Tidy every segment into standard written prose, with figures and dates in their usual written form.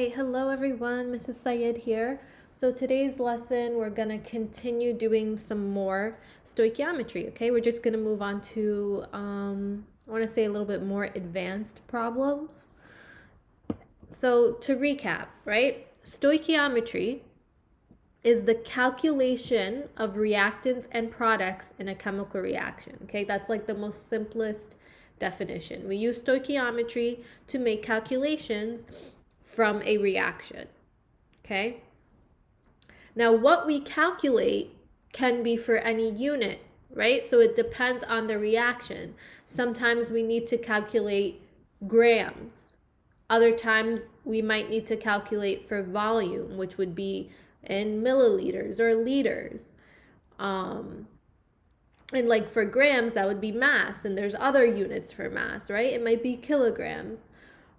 Hi, hello everyone, Mrs. Syed here. So today's lesson, we're gonna continue doing some more stoichiometry, okay? We're just gonna move on to, I wanna say a little bit more advanced problems. So to recap, right? Stoichiometry is the calculation of reactants and products in a chemical reaction, okay? That's like the most simplest definition. We use stoichiometry to make calculations from a reaction, okay? Now, what we calculate can be for any unit, right? So it depends on the reaction. Sometimes we need to calculate grams. Other times we might need to calculate for volume, which would be in milliliters or liters. And like for grams, that would be mass, and there's other units for mass, right? It might be kilograms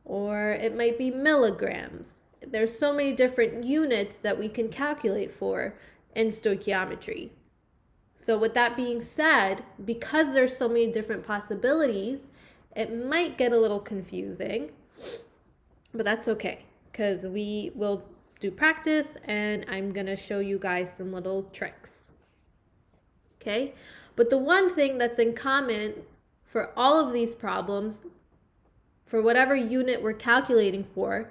or it might be milligrams. There's so many different units that we can calculate for in stoichiometry. So with that being said, because there's so many different possibilities, it might get a little confusing, but that's okay because we will do practice and I'm gonna show you guys some little tricks. Okay, but the one thing that's in common for all of these problems, for whatever unit we're calculating for,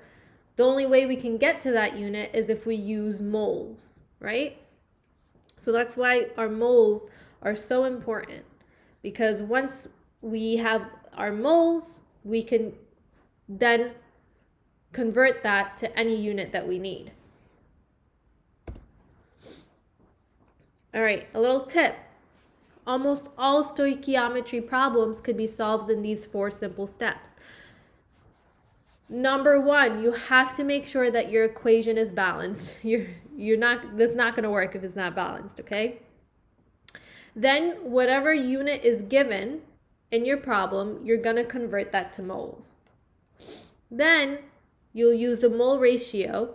the only way we can get to that unit is if we use moles, right? So that's why our moles are so important, because once we have our moles, we can then convert that to any unit that we need. All right, a little tip. Almost all stoichiometry problems could be solved in these 4 simple steps. Number 1, you have to make sure that your equation is balanced. That's not going to work if it's not balanced, okay? Then whatever unit is given in your problem, you're going to convert that to moles. Then you'll use the mole ratio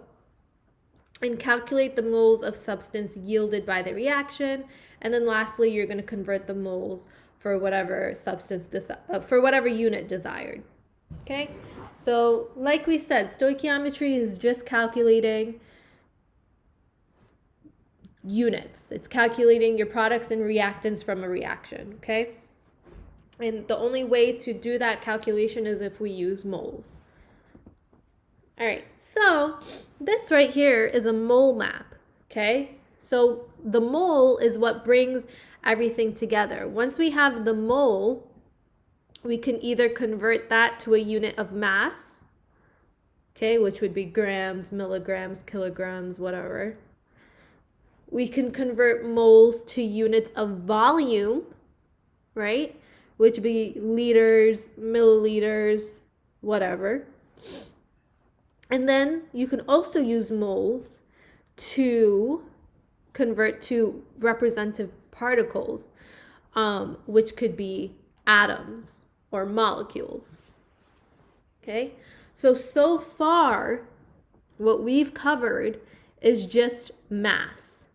and calculate the moles of substance yielded by the reaction. And then lastly, you're going to convert the moles for whatever substance, for whatever unit desired. Okay, so like we said, stoichiometry is just calculating units. It's calculating your products and reactants from a reaction, okay? And the only way to do that calculation is if we use moles. All right, so this right here is a mole map, okay? So the mole is what brings everything together. Once we have the mole, we can either convert that to a unit of mass, okay, which would be grams, milligrams, kilograms, whatever. We can convert moles to units of volume, right, which would be liters, milliliters, whatever. And then you can also use moles to convert to representative particles, which could be atoms or molecules. Okay, so far what we've covered is just mass.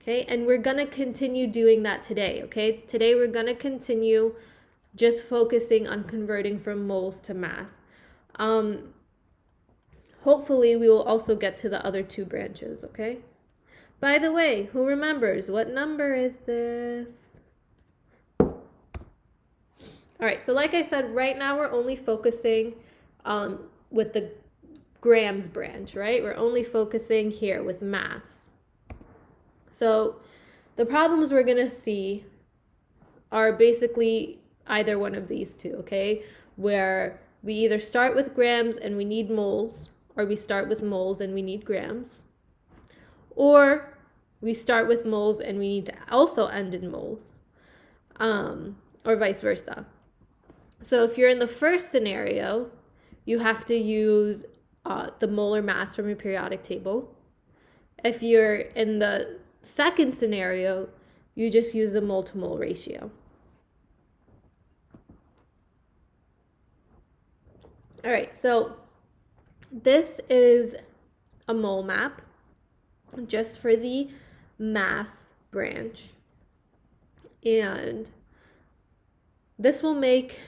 Okay, and we're gonna continue doing that today. Okay, today we're gonna continue just focusing on converting from moles to mass. Hopefully we will also get to the other 2 branches, okay? By the way, who remembers? What number is this? All right, so like I said, right now we're only focusing with the grams branch, right? We're only focusing here with mass. So the problems we're gonna see are basically either one of these 2, okay? Where we either start with grams and we need moles, or we start with moles and we need grams, or we start with moles and we need to also end in moles, or vice versa. So if you're in the first scenario, you have to use the molar mass from your periodic table. If you're in the second scenario, you just use the mole to mole ratio. All right, so this is a mole map just for the mass branch. And this will make,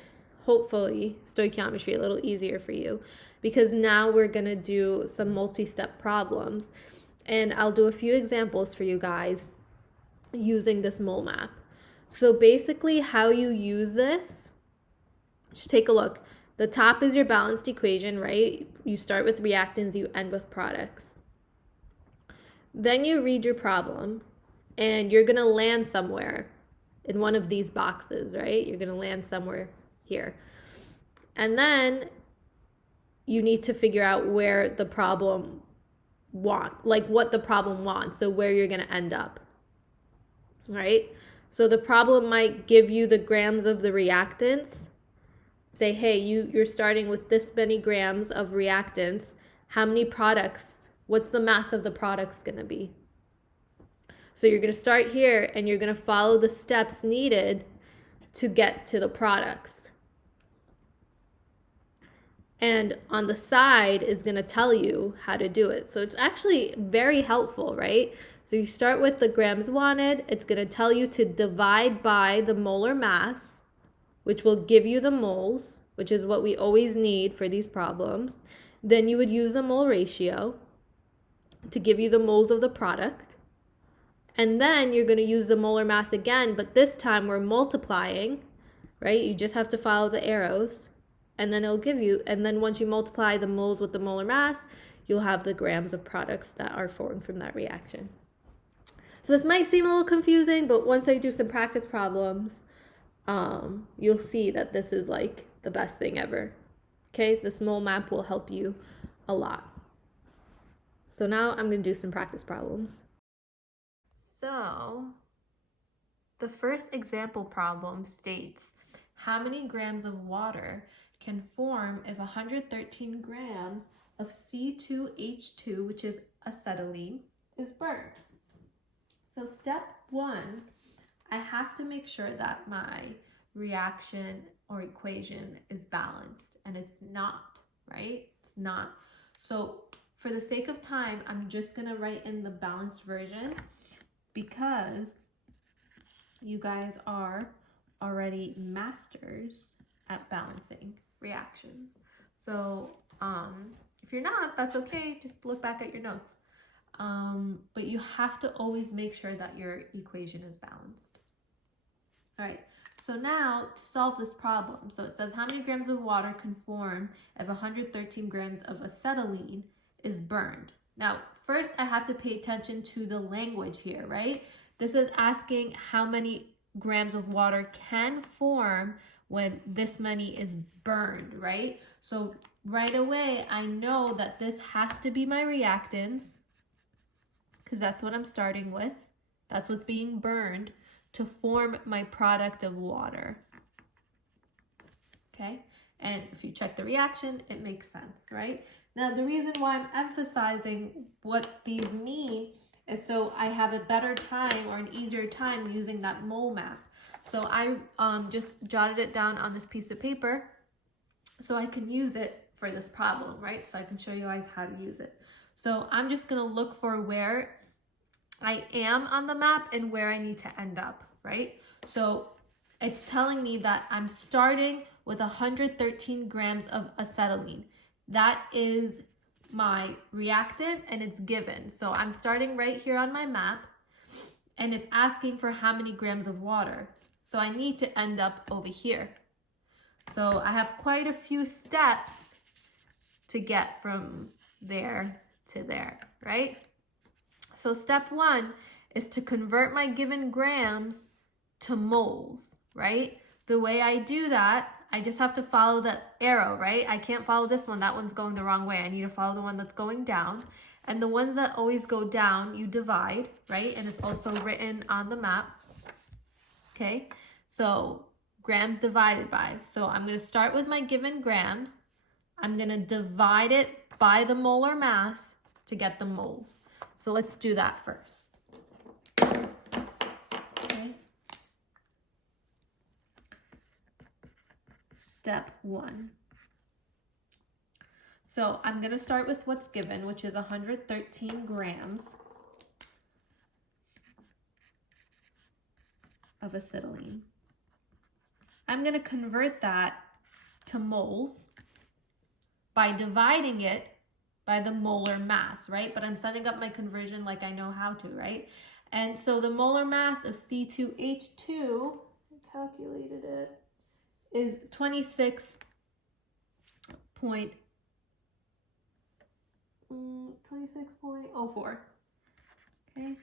hopefully, stoichiometry a little easier for you, because now we're going to do some multi-step problems. And I'll do a few examples for you guys using this mole map. So basically how you use this, just take a look. The top is your balanced equation, right? You start with reactants, you end with products. Then you read your problem and you're going to land somewhere in one of these boxes, right? You're going to land somewhere here. And then you need to figure out where the problem what the problem wants, so where you're going to end up. Right? So the problem might give you the grams of the reactants. Say, hey, you're starting with this many grams of reactants. How many products? What's the mass of the products going to be? So you're going to start here and you're going to follow the steps needed to get to the products. And on the side is going to tell you how to do it. So it's actually very helpful, right? So you start with the grams wanted. It's going to tell you to divide by the molar mass, which will give you the moles, which is what we always need for these problems. Then you would use the mole ratio to give you the moles of the product. And then you're going to use the molar mass again, but this time we're multiplying, right? You just have to follow the arrows. And then it'll give you, and then once you multiply the moles with the molar mass, you'll have the grams of products that are formed from that reaction. So this might seem a little confusing, but once I do some practice problems, you'll see that this is like the best thing ever. Okay, this mole map will help you a lot. So now I'm going to do some practice problems. So the first example problem states, how many grams of water can form if 113 grams of C2H2, which is acetylene, is burned? So step one, I have to make sure that my reaction or equation is balanced, and it's not, right? It's not. So for the sake of time, I'm just going to write in the balanced version because you guys are already masters at balancing reactions. So if you're not, that's okay. Just look back at your notes. But you have to always make sure that your equation is balanced. All right, so now to solve this problem, so it says how many grams of water can form if 113 grams of acetylene is burned? Now, first I have to pay attention to the language here, right? This is asking how many grams of water can form when this many is burned, right? So right away, I know that this has to be my reactants because that's what I'm starting with. That's what's being burned to form my product of water. Okay, and if you check the reaction, it makes sense, right? Now, the reason why I'm emphasizing what these mean is so I have a better time or an easier time using that mole map. So I just jotted it down on this piece of paper so I can use it for this problem, right? So I can show you guys how to use it. So I'm just gonna look for where I am on the map and where I need to end up, right? So it's telling me that I'm starting with 113 grams of acetylene. That is my reactant and it's given. So I'm starting right here on my map and it's asking for how many grams of water. So I need to end up over here. So I have quite a few steps to get from there to there, right? So step one is to convert my given grams to moles, right? The way I do that, I just have to follow the arrow, right? I can't follow this one. That one's going the wrong way. I need to follow the one that's going down. And the ones that always go down, you divide, right? And it's also written on the map. Okay, so grams divided by. So I'm going to start with my given grams. I'm going to divide it by the molar mass to get the moles. So let's do that first. Okay. Step one. So I'm going to start with what's given, which is 113 grams of acetylene. I'm going to convert that to moles, by dividing it by the molar mass, right? But I'm setting up my conversion like I know how to, right? And so the molar mass of C2H2, I calculated it, is 26.04. Okay.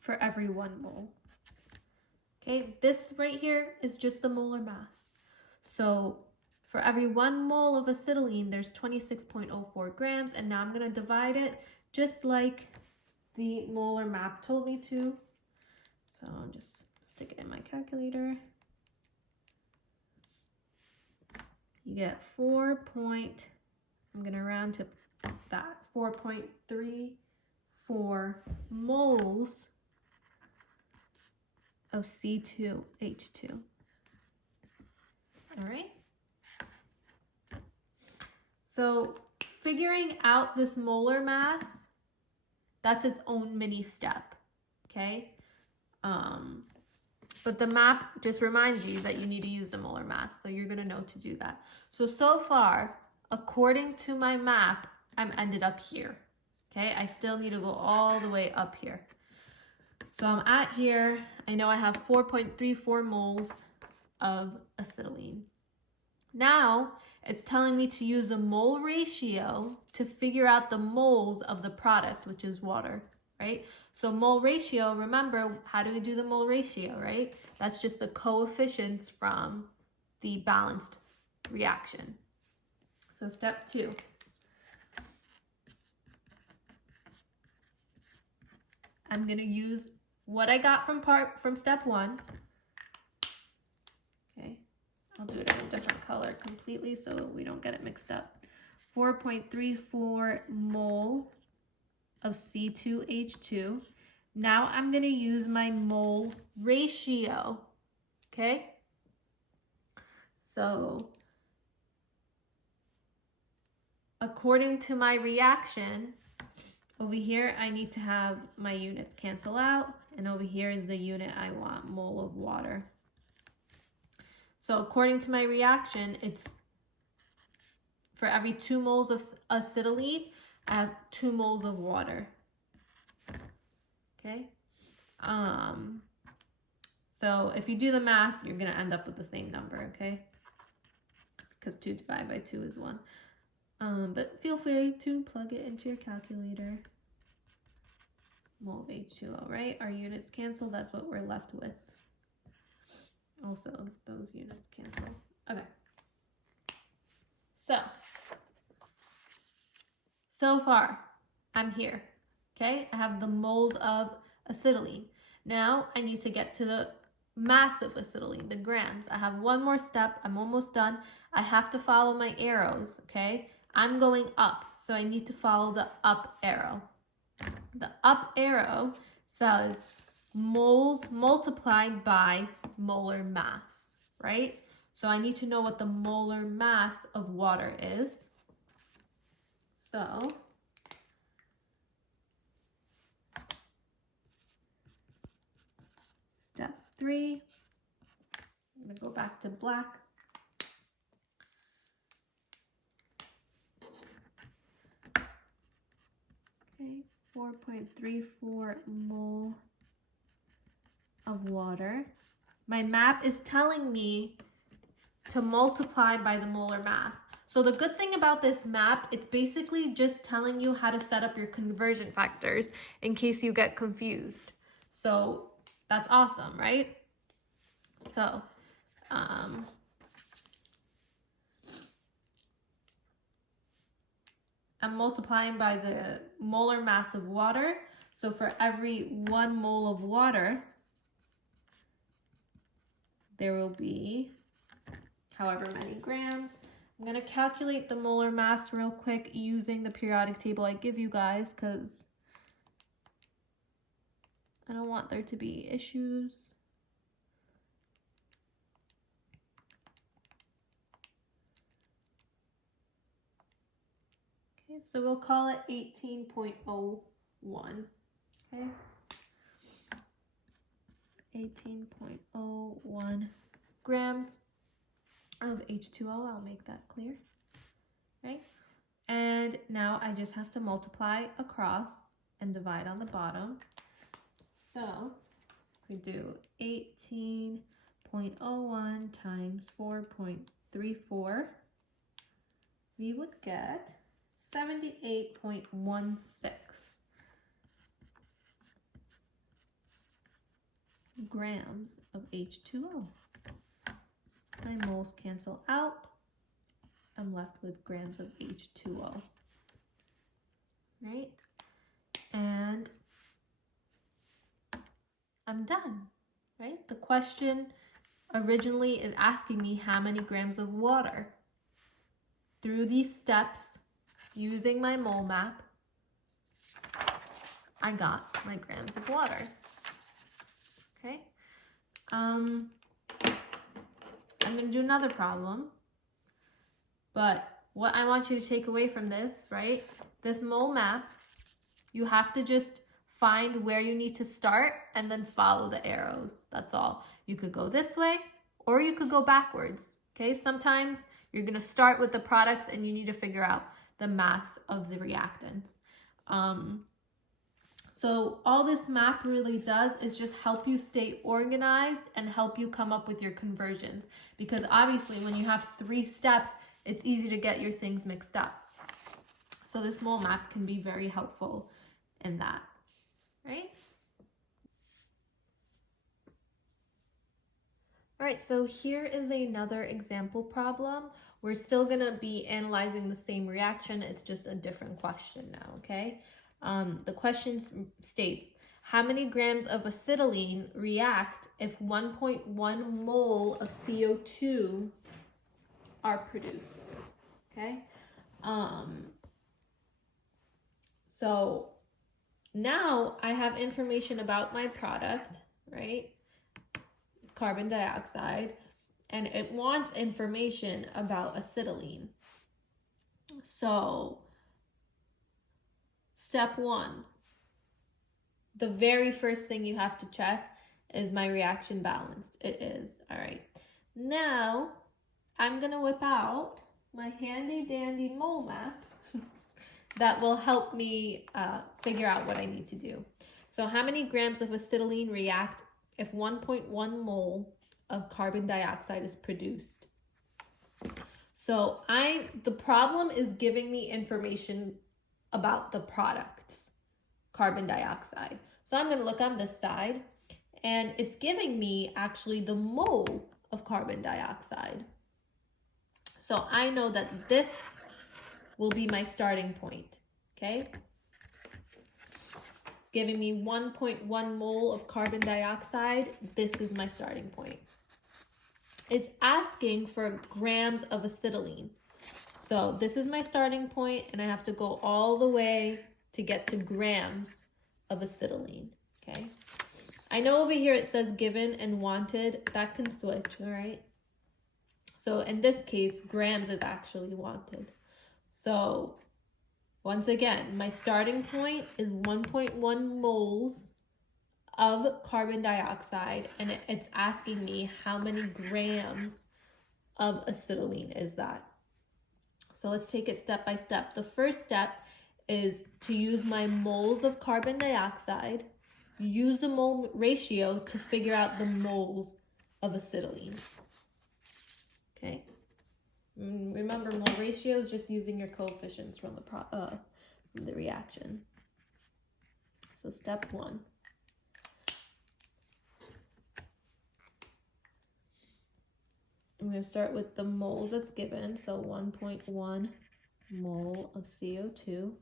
For every 1 mole. Okay, this right here is just the molar mass. So for every 1 mole of acetylene, there's 26.04 grams, and now I'm going to divide it just like the molar map told me to. So I'll just stick it in my calculator. You get I'm going to round to that, 4.34 moles of C2H2. All right. So figuring out this molar mass, that's its own mini step, okay? But the map just reminds you that you need to use the molar mass, so you're gonna know to do that. So far, according to my map, I'm ended up here, okay? I still need to go all the way up here. So I'm at here, I know I have 4.34 moles of acetylene. Now, it's telling me to use the mole ratio to figure out the moles of the product, which is water, right? So mole ratio, remember, how do we do the mole ratio, right? That's just the coefficients from the balanced reaction. So step 2. I'm going to use what I got from step 1. Okay. I'll do it in a different color completely so we don't get it mixed up. 4.34 mole of C2H2. Now I'm going to use my mole ratio, okay? So according to my reaction, over here I need to have my units cancel out, and over here is the unit I want, mole of water. So according to my reaction, it's for every 2 moles of acetylene, I have 2 moles of water. Okay. So if you do the math, you're going to end up with the same number, okay? Because 2 divided by 2 is 1. But feel free to plug it into your calculator. Mole of H2O, right? Our units cancel. That's what we're left with. Also, those units cancel. Okay. So far, I'm here. Okay, I have the moles of acetylene. Now I need to get to the mass of acetylene, the grams. I have one more step. I'm almost done. I have to follow my arrows, okay? I'm going up, so I need to follow the up arrow. The up arrow says moles multiplied by molar mass, right? So I need to know what the molar mass of water is. So step 3, I'm going to go back to black. Okay, 4.34 mole of water. My map is telling me to multiply by the molar mass. So the good thing about this map, it's basically just telling you how to set up your conversion factors in case you get confused. So that's awesome, right? So, I'm multiplying by the molar mass of water. So for every 1 mole of water, there will be however many grams. I'm going to calculate the molar mass real quick using the periodic table I give you guys because I don't want there to be issues. Okay, so we'll call it 18.01. Okay. 18.01 grams of H2O. I'll make that clear, right? And now I just have to multiply across and divide on the bottom. So we do 18.01 times 4.34. We would get 78.16 grams of H2O. My moles cancel out. I'm left with grams of H2O, right? And I'm done, right? The question originally is asking me how many grams of water. Through these steps, using my mole map, I got my grams of water, okay? I'm gonna do another problem, but what I want you to take away from this, right? This mole map, you have to just find where you need to start and then follow the arrows. That's all. You could go this way or you could go backwards, okay? Sometimes you're gonna start with the products and you need to figure out the mass of the reactants. So all this map really does is just help you stay organized and help you come up with your conversions. Because obviously when you have 3 steps, it's easy to get your things mixed up. So this mole map can be very helpful in that, right? All right, so here is another example problem. We're still gonna be analyzing the same reaction. It's just a different question now, okay? The question states, how many grams of acetylene react if 1.1 mole of CO2 are produced, okay? So now I have information about my product, right? Carbon dioxide, and it wants information about acetylene. So step 1, the very first thing you have to check is my reaction balanced. It is. All right. Now I'm gonna whip out my handy dandy mole map that will help me figure out what I need to do. So how many grams of acetylene react if 1.1 mole of carbon dioxide is produced? So the problem is giving me information about the products, carbon dioxide. So I'm going to look on this side, and it's giving me actually the mole of carbon dioxide. So I know that this will be my starting point, okay? It's giving me 1.1 mole of carbon dioxide. This is my starting point. It's asking for grams of acetylene. So this is my starting point, and I have to go all the way to get to grams of acetylene, okay? I know over here it says given and wanted. That can switch, all right? So in this case, grams is actually wanted. So once again, my starting point is 1.1 moles of carbon dioxide, and it's asking me how many grams of acetylene is that. So let's take it step by step. The first step is to use my moles of carbon dioxide, use the mole ratio to figure out the moles of acetylene. Okay. Remember, mole ratio is just using your coefficients from the reaction. So step 1. I'm going to start with the moles that's given, so 1.1 mole of CO2. I'm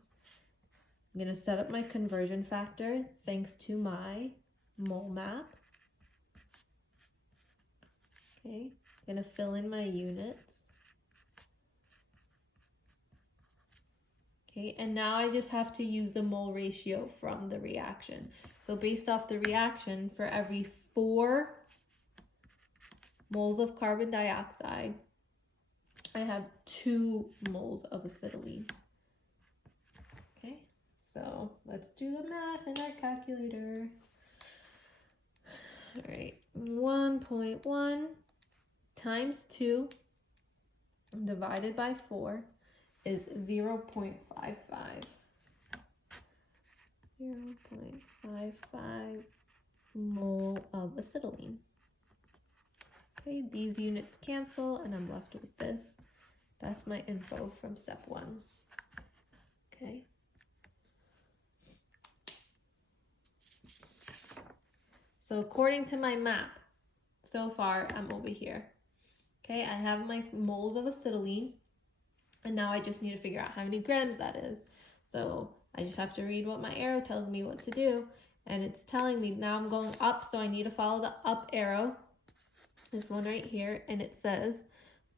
going to set up my conversion factor thanks to my mole map. Okay, I'm going to fill in my units. Okay, and now I just have to use the mole ratio from the reaction. So based off the reaction, for every 4 moles of carbon dioxide, I have 2 moles of acetylene. Okay, so let's do the math in our calculator. All right, 1.1 times 2 divided by 4 is 0.55. 0.55 mole of acetylene. Okay, these units cancel and I'm left with this. That's my info from step 1. Okay. So according to my map, so far I'm over here. Okay, I have my moles of acetylene, and now I just need to figure out how many grams that is. So I just have to read what my arrow tells me what to do, and it's telling me now I'm going up, so I need to follow the up arrow, this one right here, and it says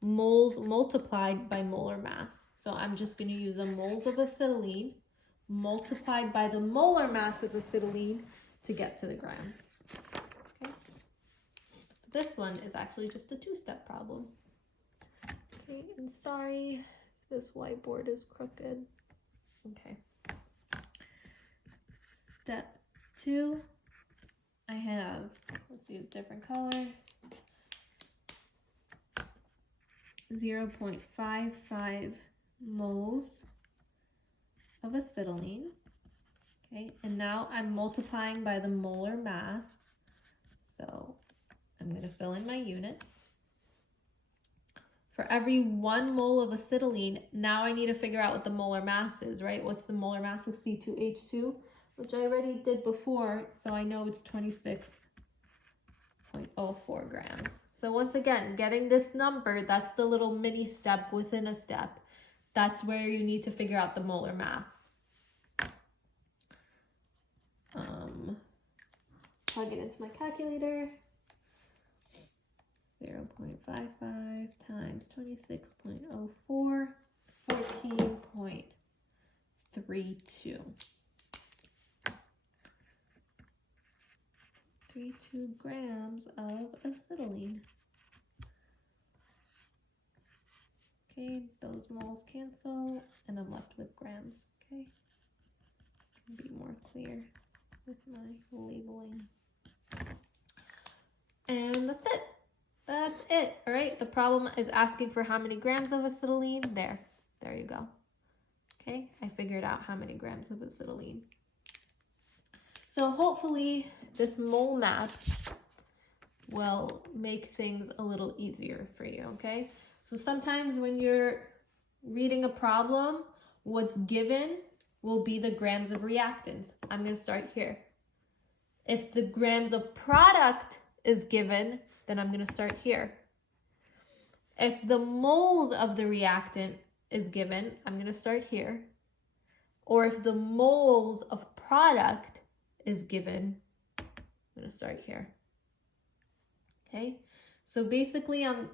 moles multiplied by molar mass. So I'm just going to use the moles of acetylene multiplied by the molar mass of acetylene to get to the grams. Okay. So this one is actually just a 2-step problem. Okay, and sorry if this whiteboard is crooked. Okay. Step 2, I have, let's use different color, 0.55 moles of acetylene. Okay, and now I'm multiplying by the molar mass. So I'm going to fill in my units. For every 1 mole of acetylene, now I need to figure out what the molar mass is, right? What's the molar mass of C2H2, which I already did before, so I know it's 26.04 grams. So once again, getting this number, that's the little mini step within a step. That's where you need to figure out the molar mass. Plug it into my calculator. 0.55 times 26.04 is 14.32. 32 grams of acetylene. Okay, those moles cancel, and I'm left with grams. Okay, be more clear with my labeling. And that's it. That's it. All right, the problem is asking for how many grams of acetylene. There you go. Okay, I figured out how many grams of acetylene. So hopefully this mole map will make things a little easier for you, okay? So sometimes when you're reading a problem, what's given will be the grams of reactants. I'm going to start here. If the grams of product is given, then I'm going to start here. If the moles of the reactant is given, I'm going to start here. Or if the moles of product is given, I'm going to start here. Okay, so basically on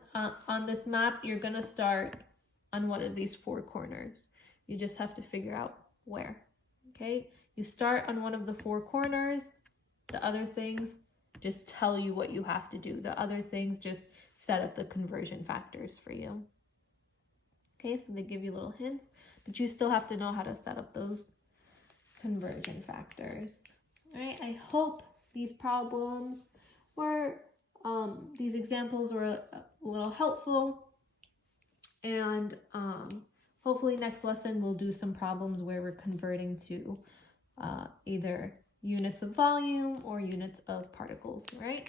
this map, you're going to start on one of these 4 corners. You just have to figure out where. Okay, you start on one of the 4 corners. The other things just tell you what you have to do. The other things just set up the conversion factors for you. Okay, so they give you little hints, but you still have to know how to set up those conversion factors. All right, I hope these problems were, these examples were a little helpful, and hopefully next lesson we'll do some problems where we're converting to either units of volume or units of particles, right?